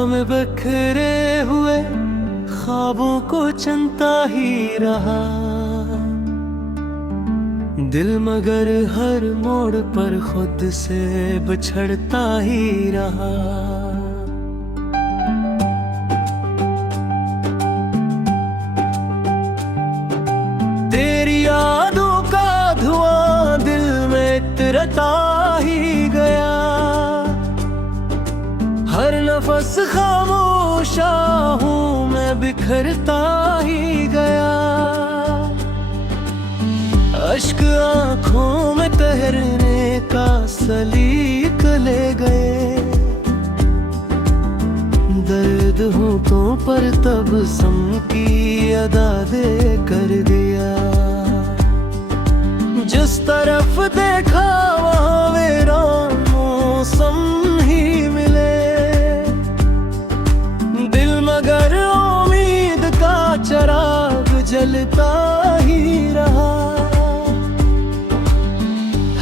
हमें बिखरे हुए ख्वाबों को चुनता ही रहा दिल, मगर हर मोड़ पर खुद से बिछड़ता ही रहा। तेरी यादों का धुआं दिल में इतरता ही गया, हर नफस खामोशा हूँ मैं बिखरता ही गया। अश्क आँखों में तैरने का सलीक ले गए, दर्द होठों पर तबस्सुम की अदा दे कर दिया। जिस तरफ देखा वहाँ वीरान मौसम ही मिले, दिल मगर उम्मीद का चिराग जलता ही रहा।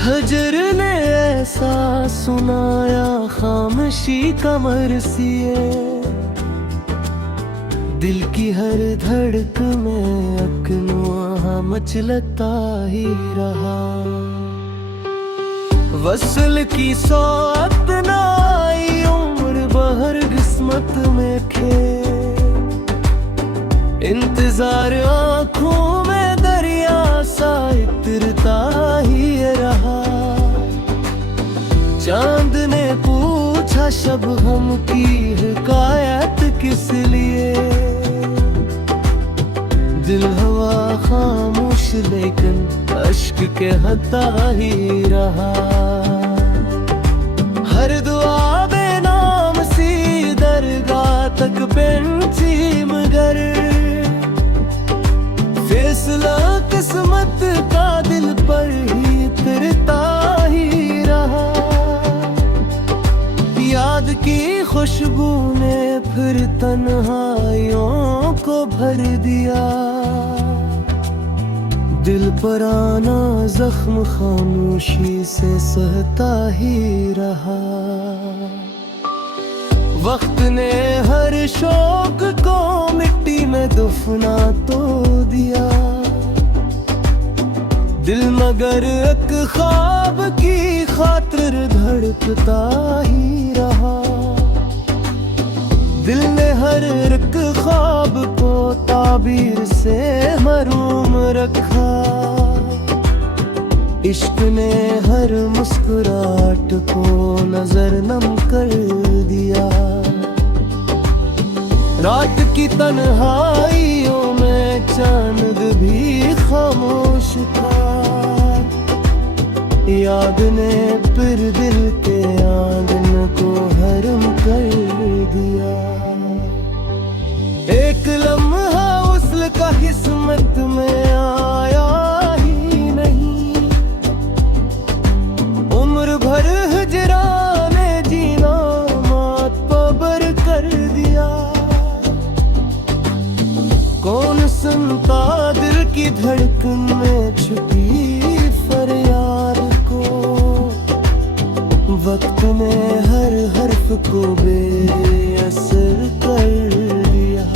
हजर ने ऐसा सुनाया खामोशी का मरसिए, दिल की हर धड़क में अकनवा मचलता ही रहा। वसल की सौत ना आई उम्र बहर किस्मत में खे, इंतजार आँखों में दरिया सा इतरता ही रहा। चांद ने पूछा शबनम की हिकायत किस लिए, दिल हवा खामोश लेकिन अश्क के हता ही रहा। हर दुआ बेनाम सी दरगाह तक पहुंची, मगर फैसला किस्मत का दिल पर ही तिरता ही रहा। याद की खुशबू ने फिर तन्हाइयों को भर दिया, दिल पर आना जख्म खामोशी से सहता ही रहा। वक्त ने हर शौक को मिट्टी में दफना तो दिया, दिल मगर एक ख्वाब की खातिर धड़कता ही रहा। दिल ने हर एक ख्वाब को ताबीर से महरूम रखा, इश्क ने हर मुस्कुराहट को नजर नम कर दिया। रात की तन्हाइयों में चांद भी खामोश था, याद ने फिर दिल के आंगन को हरम कर दिया। एक लम्हा उसल का किस्मत में आया ही नहीं, उम्र भर हिजराने जीना मात पर कर दिया। कौन सुनता दिल की धड़कन में छुपी फरियाद को, वक्त ने हर हर्फ को बेअसर कर दिया।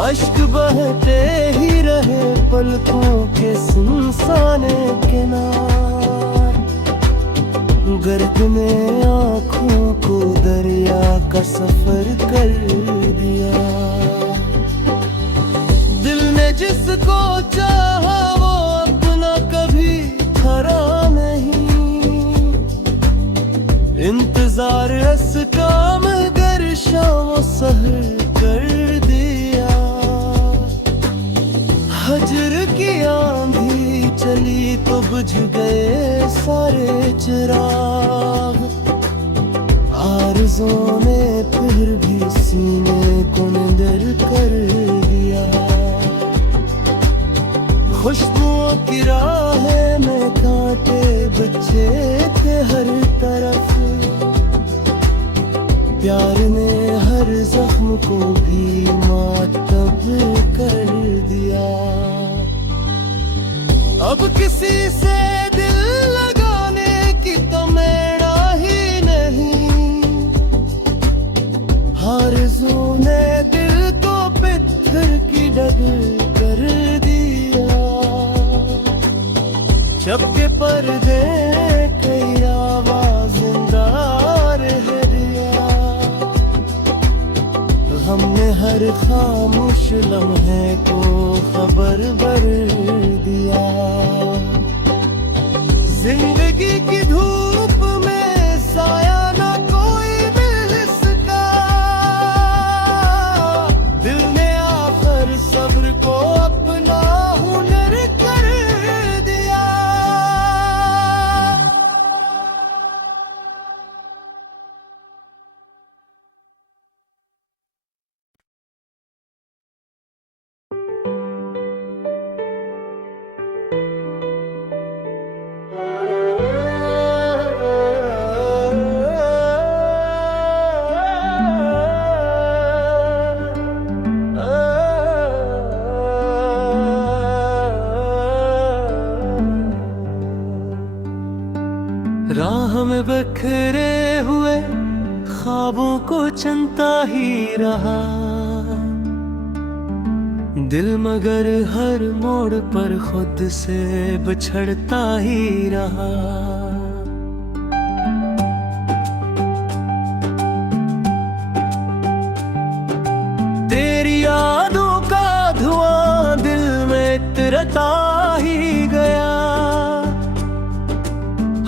अश्क बहते ही रहे पलकों के सुनसान किनार, गर्द ने आँखों को दरिया का सफर कर दिया। दिल ने जिसको चाहा वो अपना कभी खरा नहीं, इंतजार इसका मगर शाम सहर कर दिया। हजर की आंधी चली तो बुझ गए सारे चिराग, आरज़ों ने फिर भी सीने को निडर कर दिया। खुशबुओं की राहें में कांटे बचे थे हर तरफ, प्यार ने हर जख्म को भी मातब कर दिया। अब किसी से दिल लगाने की तो मेरा ही नहीं, जब के पर्दे कई आवाज़दार है दिया, हमने हर खामोश लम्हे को खबर भर दिया। जिंदगी की धूप में साया ना कोई मिल सका, दिल ने आकर सब्र को अपना हुनर कर दिया। राह में बिखरे हुए ख्वाबों को चुनता ही रहा, दिल मगर हर मोड़ पर खुद से बिछड़ता ही रहा। तेरी यादों का धुआं दिल में इतरता ही गया,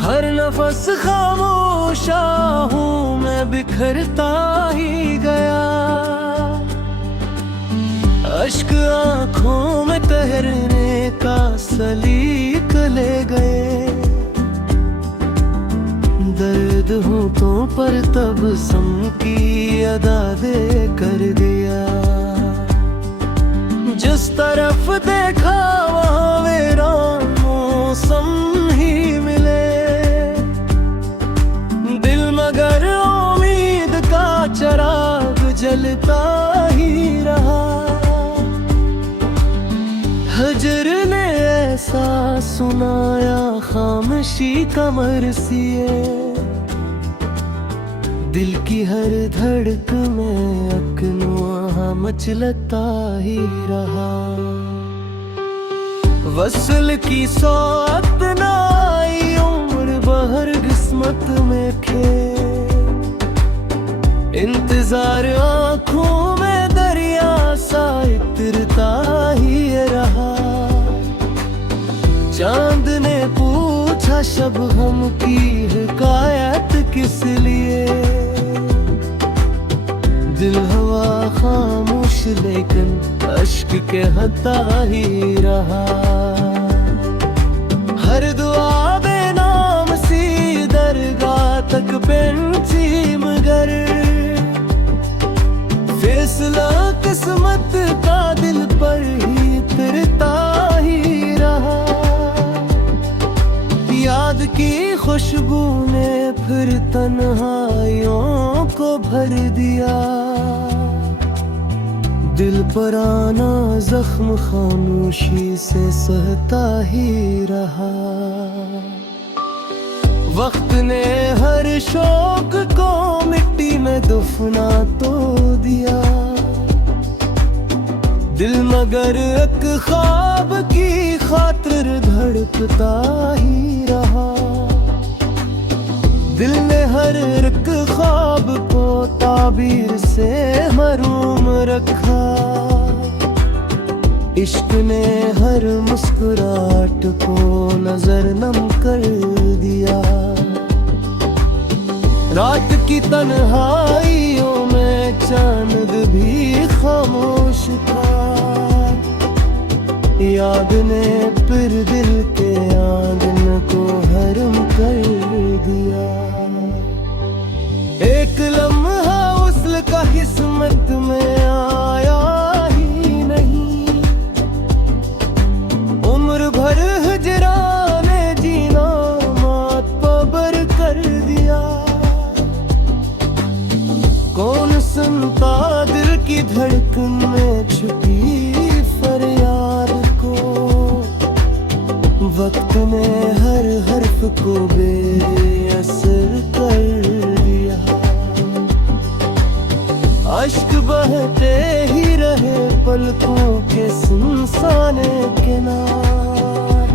हर नफस खामोशा हूँ मैं बिखरता ही गया। अश्क आँखों में तैरने का सलीक ले गए, दर्द होठों पर तबस्सुम की अदा दे कर दिया। जिस तरफ देखा वहाँ वीरान मौसम ही मिले, दिल मगर उम्मीद का चिराग जलता ही रहा। हजर ने ऐसा सुनाया खामोशी का मरसिए, दिल की हर धड़क में अकनवा मचलता ही रहा। वसल की सौत ना आई उम्र बहर किस्मत में खे, इंतजार आँखों में दरिया सा इतरता ही रहा। चांद ने पूछा शबनम की हिकायत किस लिए, दिल हवा खामोश लेकिन अश्क के हता ही रहा। हर दुआ बेनाम सी दरगाह तक पहुंची मगर फैसला किस्मत का दिल पर ही उतरता ही रहा। याद की खुशबू ने फिर तन्हाइयों को भर दिया, दिल पर आना जख्म खामोशी से सहता ही रहा। वक्त ने हर शौक को मिट्टी में दफना तो दिया, दिल मगर एक ख्वाब की खातिर धड़कता ही रहा। दिल ने हर एक ख्वाब को ताबीर से महरूम रखा, इश्क ने हर मुस्कुराहट को नजर नम कर दिया। रात की तन्हाइयों में चांद भी खामोश था, याद ने फिर दिल के आंगन को हरम कर दिया। एक लम्हा उसल का किस्मत में आया ही नहीं, उम्र भर हिजराने जीना मात पर कर दिया। कौन सुनता दिल की धड़कन में छुपी फरियाद को, वक्त ने हर हर्फ को बेअसर कर दिया। अश्क बहते ही रहे पलकों के सुनसान किनार,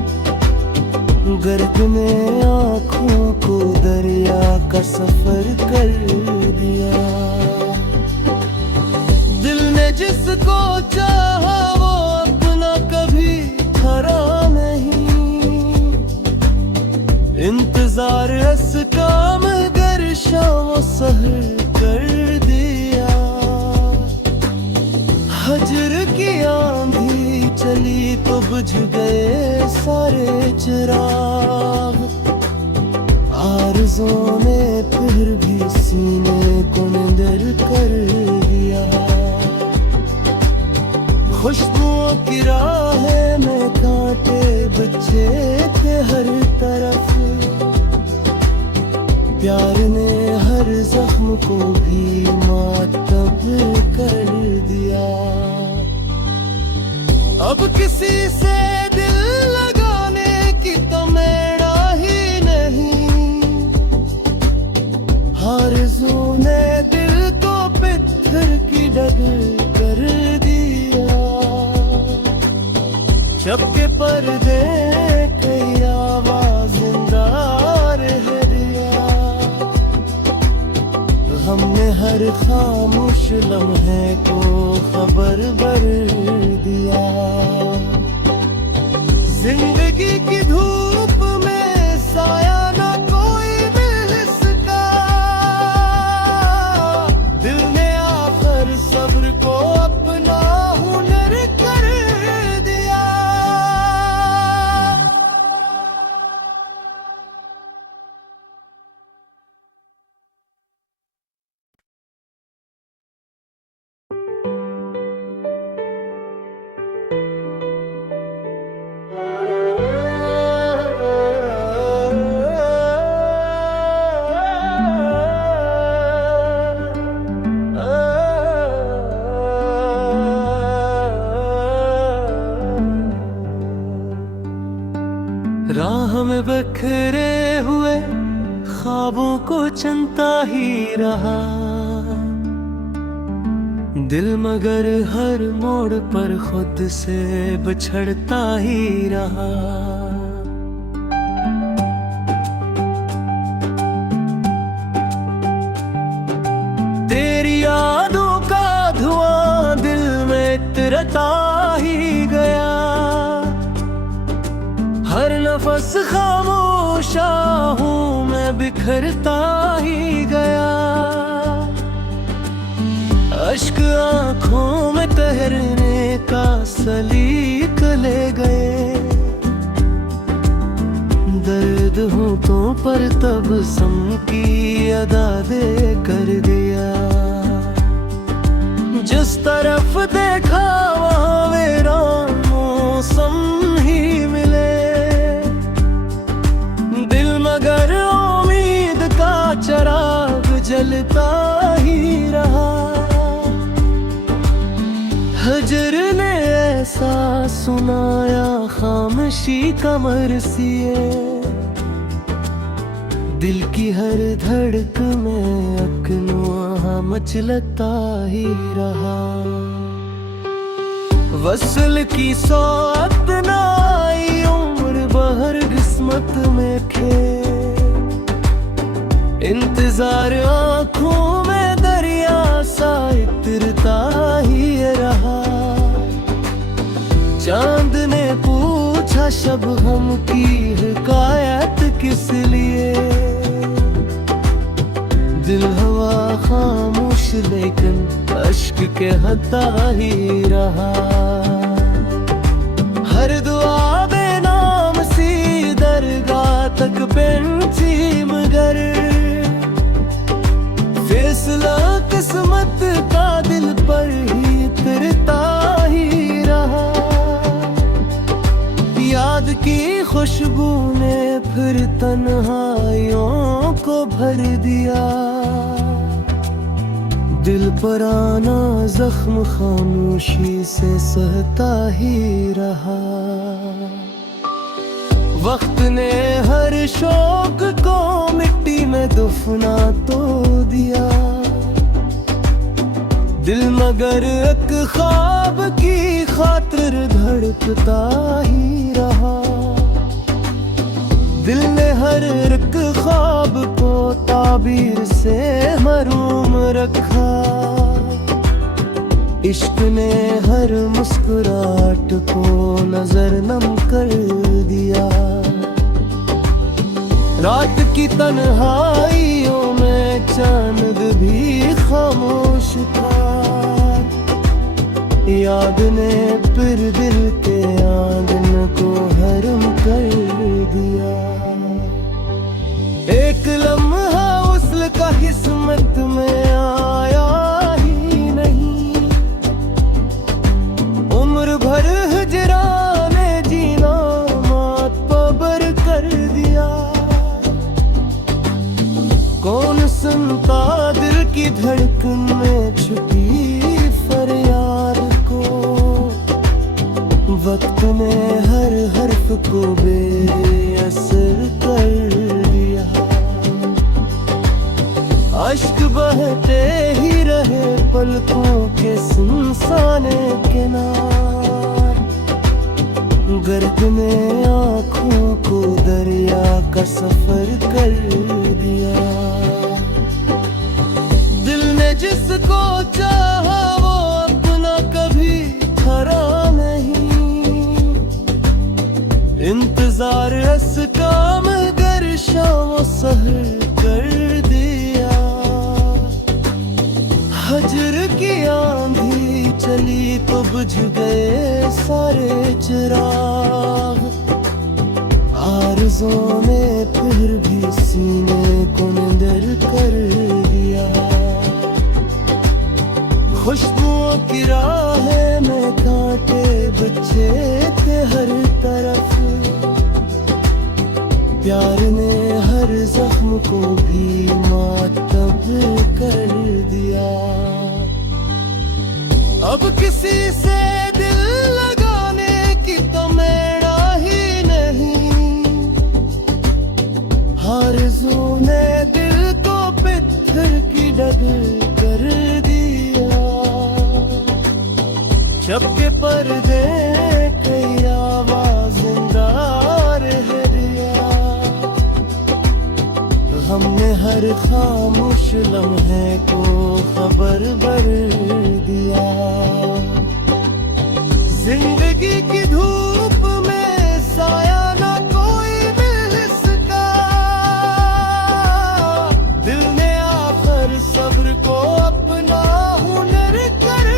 जली तो बुझ गए सारे चिराग। आरज़ों ने फिर भी सीने को निडर कर दिया। खुशबुओं की राहें में कांटे बच्चे थे हर तरफ। प्यार ने हर जख्म को भी मातब कर दिया। अब किसी से दिल लगाने की तमन्ना ही नहीं। आरज़ू ने दिल को पत्थर की डगर कर दिया। जब के पर्दे कई आवाज़ जिंदा रह दिया। हमने हर खामोश लम्हे को खबर भर दिया। जिंदगी की धूप में साया ना कोई मिल सका। दिल ने आखिर सब्र को अपना हुनर कर दिया। राह में बखरे हुए ख्वाबों को चुनता ही रहा। दिल मगर हर मोड़ पर खुद से बिछड़ता ही रहा। तेरी यादों का धुआं दिल में इतरता ही गया। हर नफस खामोशा हूँ मैं बिखरता ही गया। अश्क आँखों में तैरने का सलीक ले गए। दर्द होठों पर तबस्सुम की अदा दे कर दिया। जिस तरफ देखा वहाँ वीरान मौसम ही मिले। दिल मगर उम्मीद का चिराग जलता ही रहा। हजर ने ऐसा सुनाया खामोशी का मरसिए। दिल की हर धड़क में अकनवा मचलता ही रहा। वसल की सौत ना आई उम्र बहर किस्मत में खे। इंतजार आँखों में दरिया सा इतरता ही रहा। चांद ने पूछा शबनम की हिकायत किस लिए। दिल हवा खामोश लेकिन अश्क के हता ही रहा। हर दुआ बेनाम सी दरगाह तक पहुंची मगर फैसला किस्मत का दिल पर ही उतरता ही रहा। याद की खुशबू ने फिर तन्हाइयों को भर दिया। दिल पर आना जख्म खामोशी से सहता ही रहा। वक्त ने हर शौक को मिट्टी में दफना तो दिया। दिल मगर एक ख्वाब की खातिर धड़कता ही रहा। दिल ने हर एक ख्वाब को ताबीर से मरूम रखा। इश्क ने हर मुस्कुराहट को नजर नम कर दिया। रात की तन्हाइयों में चांद भी खामोश था। याद ने फिर दिल के आंगन को हरम कर दिया। एक लम्हा उसल का किस्मत में आया ही नहीं, उम्र भर हिजराने जीना मात पर कर दिया। कौन सुनता दिल की धड़कन में छुपी फरियाद को, वक्त ने हर हर्फ को बेअसर कर दिया। अश्क बहते ही रहे पलकों के सुनसाने किनार, गर्द ने आँखों को दरिया का सफर कर दिया। दिल ने जिसको चाहा वो अपना कभी ठहरा नहीं, इंतजार अस्काम गर शाम सहर कर दिया। हजर की आंधी चली तो बुझ गए सारे चिराग, आरज़ों ने फिर भी सीने को निडर कर दिया। खुशबुओं की राहें में कांटे बिछे थे हर तरफ, प्यार ने हर जख्म को भी मातब कर दिया। अब किसी से दिल लगाने की तो मेरा ही नहीं, आरज़ू ने दिल को पत्थर की डगर कर दिया। जब के पर्दे कई आवाज़ जिंदा रह दिया, हमने हर खामोश लम्हे को खबर भर दिया। जिंदगी की धूप में साया ना कोई मिल सका, दिल ने आखिर सब्र को अपना हुनर कर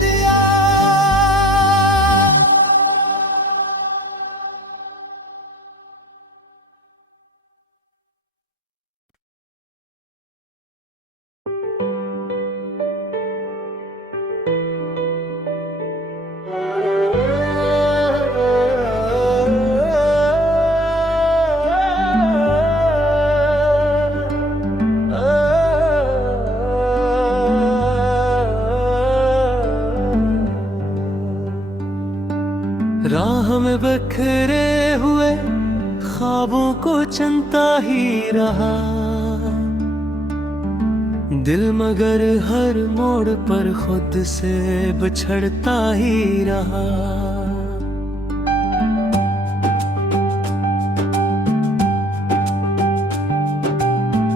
दिया। राह में बिखरे हुए ख्वाबों को चुनता ही रहा, दिल मगर हर मोड़ पर खुद से बिछड़ता ही रहा।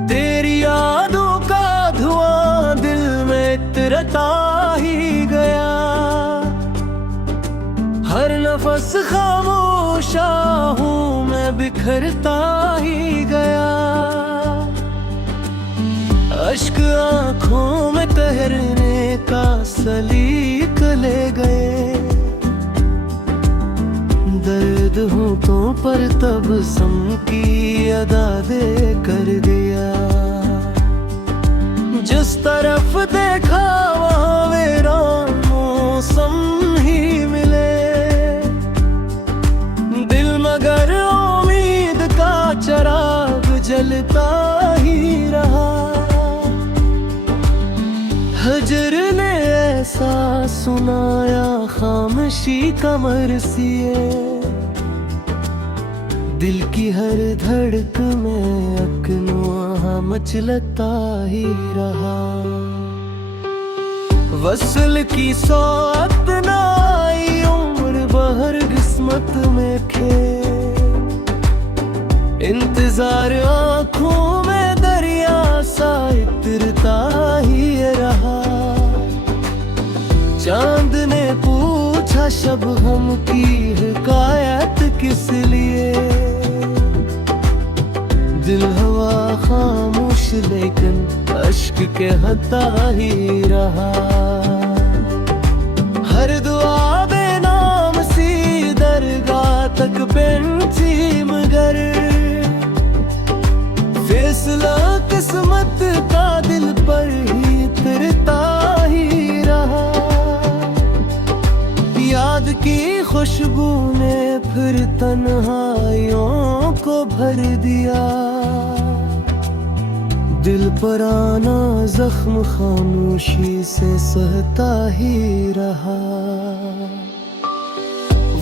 तेरी यादों का धुआं दिल में इतरता ही गया, हर नफस खामोशा हूँ मैं बिखरता ही गया। अश्क आँखों में तैरने का सलीक ले गए, दर्द होठों पर तबस्सुम की अदा दे कर दिया। जिस तरफ देखा वहाँ वीरान मौसम ही मिले, मगर उम्मीद का चिराग जलता ही रहा। हजर ने ऐसा सुनाया खामोशी का मरसिए, दिल की हर धड़क में अकनवा मचलता ही रहा। वसल की सौत न आई उम्र बहर किस्मत में खे, इंतजार आँखों में दरिया सा इतरता ही रहा। चांद ने पूछा शबनम की हिकायत किस लिए, दिल हवा खामोश लेकिन अश्क के हता ही रहा। हर आबे नाम सी दरगाह तक पहुंची मगर फैसला किस्मत का दिल पर ही उतरता ही रहा। याद की खुशबू ने फिर तन्हाइयों को भर दिया। दिल पर आना जख्म खामोशी से सहता ही रहा।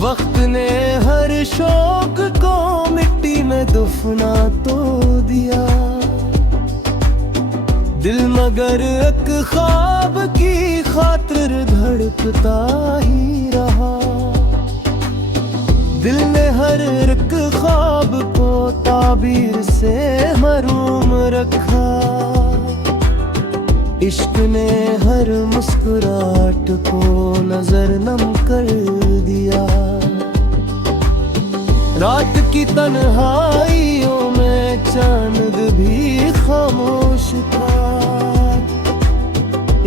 वक्त ने हर शौक को मिट्टी में दफना तो दिया। दिल मगर एक ख्वाब की खातिर धड़कता ही रहा। दिल ने हर एक ख्वाब को ताबीर से महरूम रखा। इश्क ने हर मुस्कुराहट को नजर नम कर दिया। रात की तन्हाइयों में चांद भी खामोश था।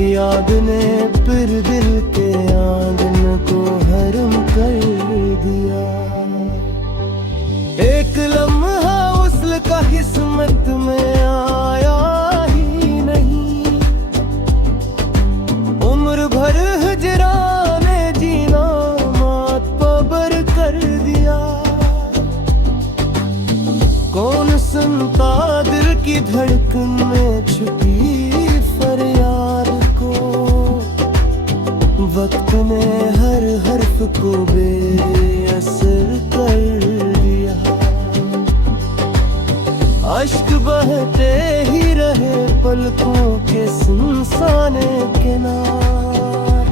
याद ने फिर दिल के आंगन को हरम कर दिया। एक लम्हा उसल का किस्मत में आया ही नहीं। उम्र भर हिजराने जीना मात पर कर दिया। कौन सुनता दिल की धड़कन में छुपी फरियाद को। वक्त ने हर हर्फ को बेअसर कर दिया। अश्क बहते ही रहे पलकों के सुनसाने किनार।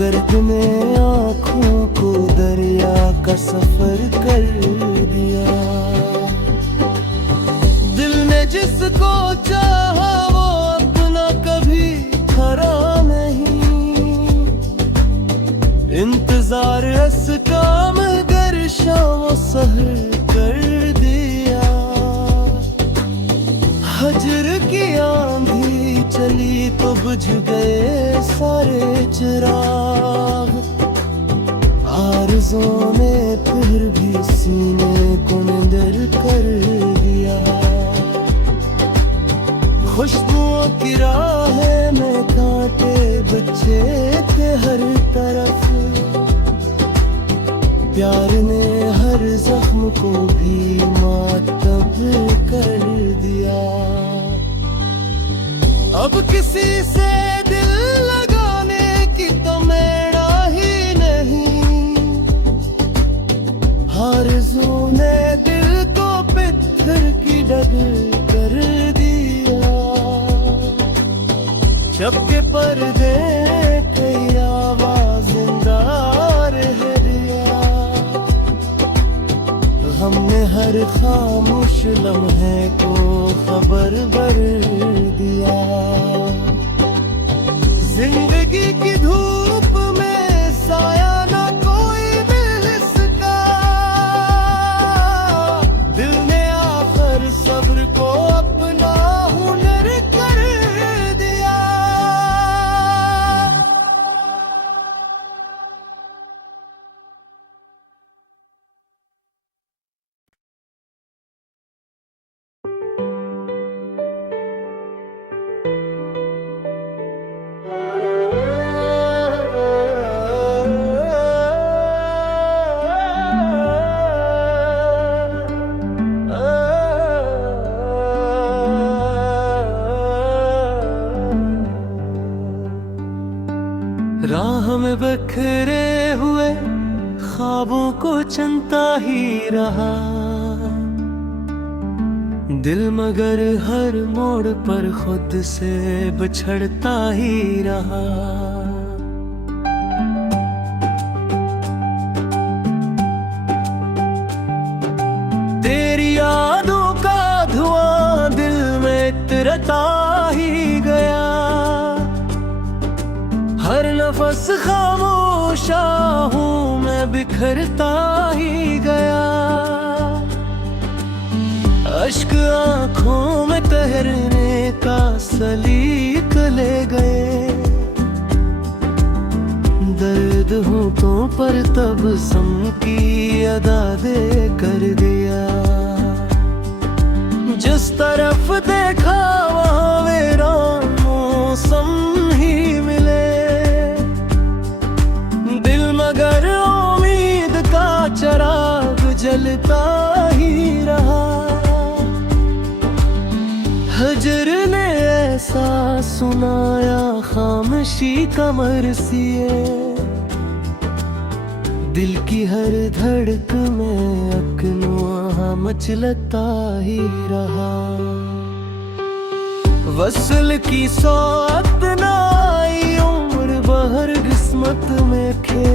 गर्द ने आँखों को दरिया का सफर कर दिया। दिल ने जिसको चाहा वो अपना कभी खरा नहीं। इंतजार अस काम गर शाम सहर कर दिया। हजर की आंधी चली तो बुझ गए सारे चिराग। आरज़ों ने फिर भी सीने को निडर कर दिया। खुशबुओं की राह में कांटे बच्चे थे हर तरफ। प्यार ने हर जख्म को भी मातब कर दिया। अब किसी से दिल लगाने की तो मेरा ही नहीं। आरज़ू ने दिल को पत्थर की डगर कर दिया। जब के पर्दे कई आवाज़ जिंदा रह दिया। हमने हर खामोश लम्हे को खबर भर दिया। जिंदगी की धूप में साया ना कोई मिल सका। दिल ने आखिर सब्र को अपना हुनर कर दिया। राह में बिखरे हुए ख्वाबों को चुनता ही रहा। दिल मगर हर मोड़ पर खुद से बिछड़ता ही रहा। तेरी यादों का धुआं दिल में इतरता ही गया। हर नफस खामोशा हूँ मैं बिखरता ही गया। अश्क आँखों में तैरने का सलीक ले गए। याद हूँ तो पर तब सम की अदा दे कर दिया। जिस तरफ देखा वहाँ वीरान मौसम ही मिले, दिल मगर उम्मीद का चिराग जलता ही रहा। हजर ने ऐसा सुनाया खामोशी कमर सिए, दिल की हर धड़क में अकनवा मचलता ही रहा। वसल की सौत न आई उम्र बहर किस्मत में खे,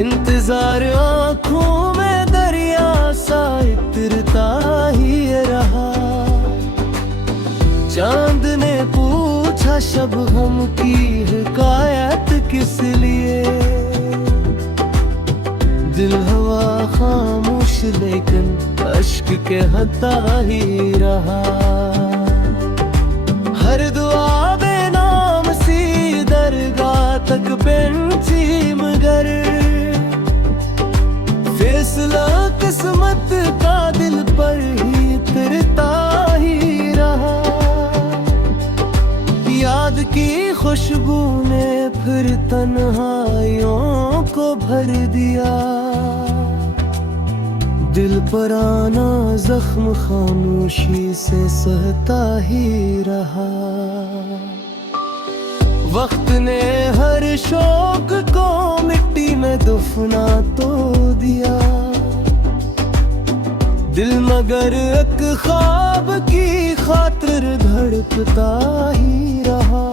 इंतजार आंखों में दरिया सा इतरता ही रहा। चांद ने पूछा शबनम की हिकायत किस लिए, दिल हवा खामोश लेकिन अश्क के हता ही रहा। हर दुआ बेनाम सी दरगाह तक पहुंची मगर फैसला किस्मत का दिल पर ही तिरता ही रहा। याद की खुशबू ने फिर तन्हाइयों को भर दिया, दिल पर आना जख्म खामोशी से सहता ही रहा। वक्त ने हर शौक को मिट्टी में दफना तो दिया, दिल मगर एक ख्वाब की खातिर धड़कता ही रहा।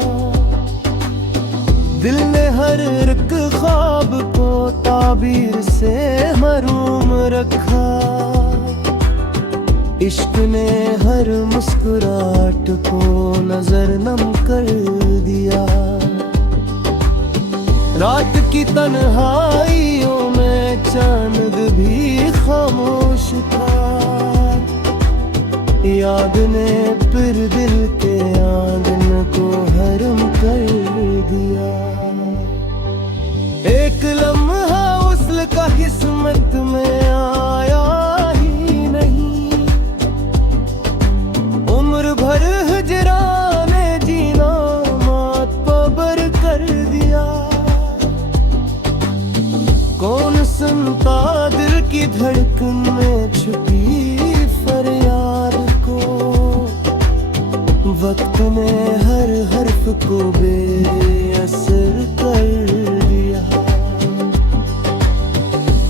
दिल ने हर एक ख्वाब को ताबीर से महरूम रखा, इश्क ने हर मुस्कुराहट को नजर नम कर दिया। रात की तन्हाइयों में चांद भी खामोश था, याद ने फिर दिल के आंगन को हरम कर दिया। एक लम्हा उसल का किस्मत में आया ही नहीं, उम्र भर हिजराने जीना मात पर कर दिया। कौन सुनता दिल की धड़कन में छुपी फरियाद को, वक्त ने हर हर्फ को बेअसर कर दिया।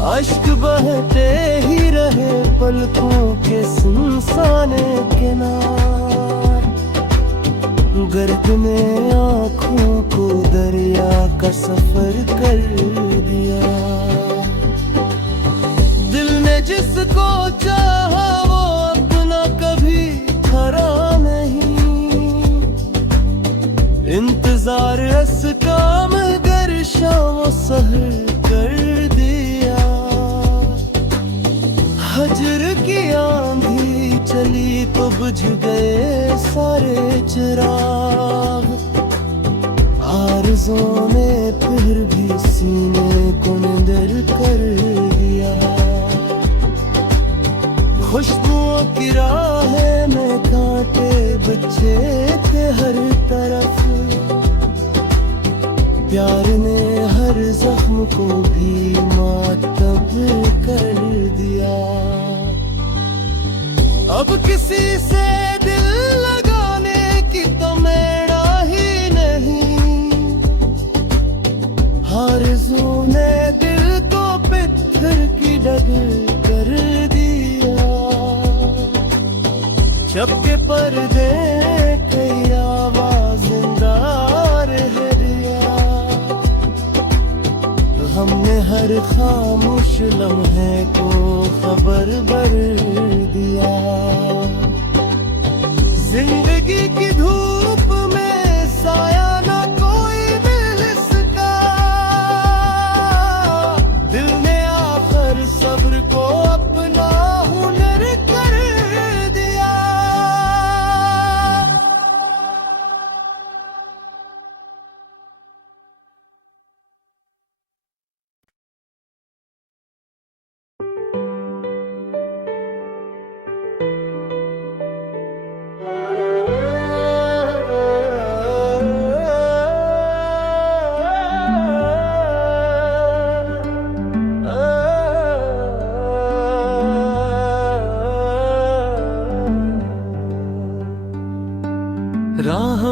अश्क बहते ही रहे पलकों के सुनसान किनार, गर्द ने आँखों को दरिया का सफर कर दिया। दिल ने जिसको चाहा वो अपना कभी खरा नहीं, इंतजार अस काम गर शाम सहर कर दिया। हजर की आंधी चली तो बुझ गए सारे चिराग, आरज़ों ने फिर भी सीने को निडर कर दिया। खुशबुओं की राहें में कांटे बच्चे थे हर तरफ, प्यार ने हर जख्म को भी मातब कर दिया। अब किसी से दिल लगाने की तो मेरा ही नहीं, आरज़ू ने दिल को पत्थर की डगर कर दिया। जब के पर्दे कई आवाज़दार है दिया, हमने हर खामोश लम्हे को खबर भर दिया। जिंदगी की धूप में साया ना कोई मिल सका, दिल ने आखिर सब्र को अपना हुनर कर दिया।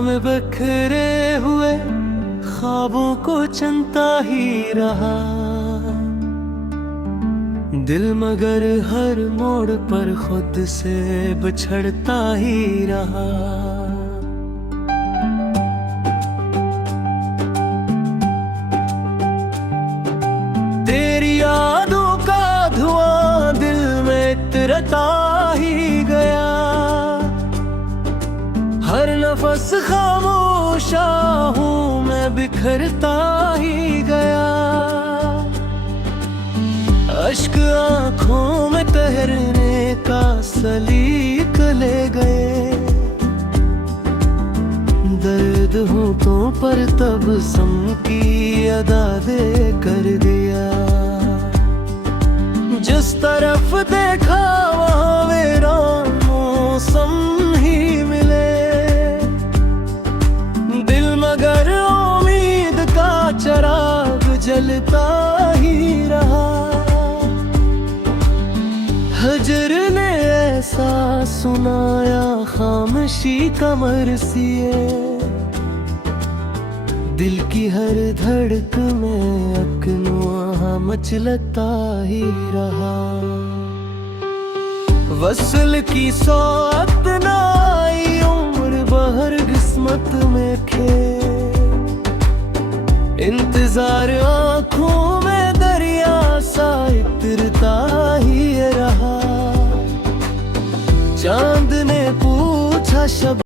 में बिखरे हुए ख्वाबों को चुनता ही रहा। दिल मगर हर मोड़ पर खुद से बिछड़ता ही रहा। तेरी यादों का धुआं दिल में इतरता ही गया। हर नफस खामोशा हूँ मैं, बिखरता ही गया। अश्क आँखों में तैरने का सलीक ले गए। दर्द होठों पर तबस्सुम की अदा दे कर दिया। जिस तरफ देखा वहाँ वीरान मौसम ही मिले। दिल मगर उम्मीद का चिराग जलता ही रहा। हजर ने ऐसा सुनाया खामोशी का मरसिए। दिल की हर धड़क में अकनवा मचलता ही रहा। वसल की सौत न आई उम्र बहर किस्मत में खे। इंतजार आँखों में दरिया सा इतरता ही रहा। चांद ने पूछा शब